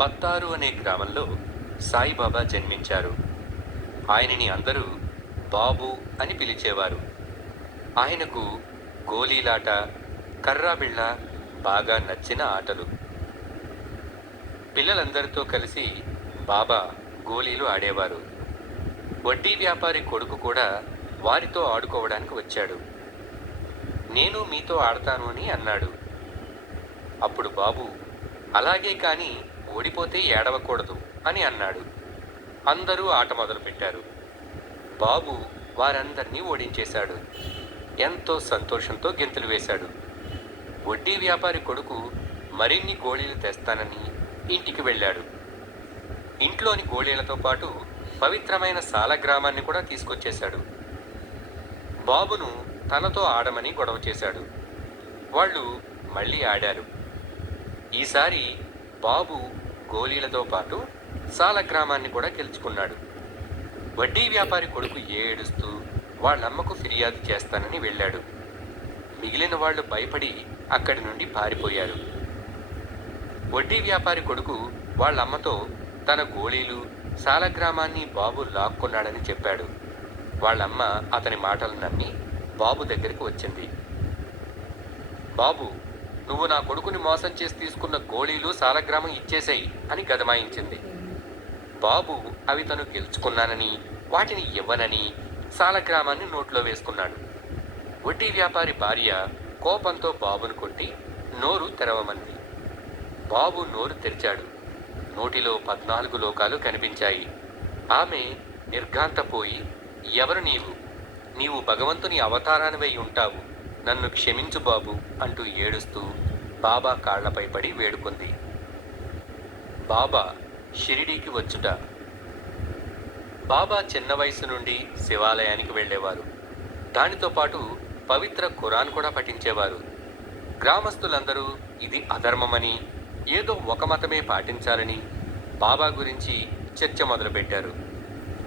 పత్తారు అనే గ్రామంలో సాయిబాబా జన్మించారు. ఆయనని అందరూ బాబు అని పిలిచేవారు. ఆయనకు గోలీలాట, కర్రాబిళ్ళ బాగా నచ్చిన ఆటలు. పిల్లలందరితో కలిసి బాబా గోలీలు ఆడేవారు. వడ్డీ వ్యాపారి కొడుకు కూడా వారితో ఆడుకోవడానికి వచ్చాడు. నేను మీతో ఆడతాను అని అన్నాడు. అప్పుడు బాబు, అలాగే కాని ఓడిపోతే ఏడవకూడదు అని అన్నాడు. అందరూ ఆట మొదలుపెట్టారు. బాబు వారందర్నీ ఓడించేశాడు. ఎంతో సంతోషంతో గెంతులు వేశాడు. వడ్డీ వ్యాపారి కొడుకు మరిన్ని గోళీలు తెస్తానని ఇంటికి వెళ్ళాడు. ఇంట్లోని గోళీలతో పాటు పవిత్రమైన సాలగ్రామాన్ని కూడా తీసుకొచ్చేశాడు. బాబును తనతో ఆడమని గొడవ చేశాడు. వాళ్ళు మళ్ళీ ఆడారు. ఈసారి బాబు గోళీలతో పాటు సాలగ్రామాన్ని కూడా గెలుచుకున్నాడు. వడ్డీ వ్యాపారి కొడుకు ఏడుస్తూ వాళ్ళమ్మకు ఫిర్యాదు చేస్తానని వెళ్ళాడు. మిగిలిన వాళ్ళు భయపడి అక్కడి నుండి పారిపోయారు. వడ్డీ వ్యాపారి కొడుకు వాళ్ళమ్మతో తన గోళీలు, సాలగ్రామాన్ని బాబు లాక్కున్నాడని చెప్పాడు. వాళ్ళమ్మ అతని మాటలు నమ్మి బాబు దగ్గరికి వచ్చింది. బాబు, నువ్వు నా కొడుకుని మోసం చేసి తీసుకున్న గోళీలు, సాలగ్రామం ఇచ్చేసేయి అని గదమాయించింది. బాబు అవి తను గెలుచుకున్నానని, వాటిని ఇవ్వనని సాలగ్రామాన్ని నోట్లో వేసుకున్నాడు. వడ్డీ వ్యాపారి భార్య కోపంతో బాబును కొట్టి నోరు తెరవమంది. బాబు నోరు తెరిచాడు. నోటిలో 14 లోకాలు కనిపించాయి. ఆమె నిర్ఘాంతపోయి, ఎవరు నీవు? నీవు భగవంతుని అవతారానివై ఉంటావు, నన్ను క్షమించు బాబు అంటూ ఏడుస్తూ బాబా కాళ్లపై పడి వేడుకుంది. బాబా షిరిడీకి వచ్చుట. బాబా చిన్న వయసు నుండి శివాలయానికి వెళ్ళేవారు. దానితో పాటు పవిత్ర ఖురాన్ కూడా పఠించేవారు. గ్రామస్తులందరూ ఇది అధర్మమని, ఏదో ఒక మతమే పాటించాలని బాబా గురించి చర్చ మొదలుపెట్టారు.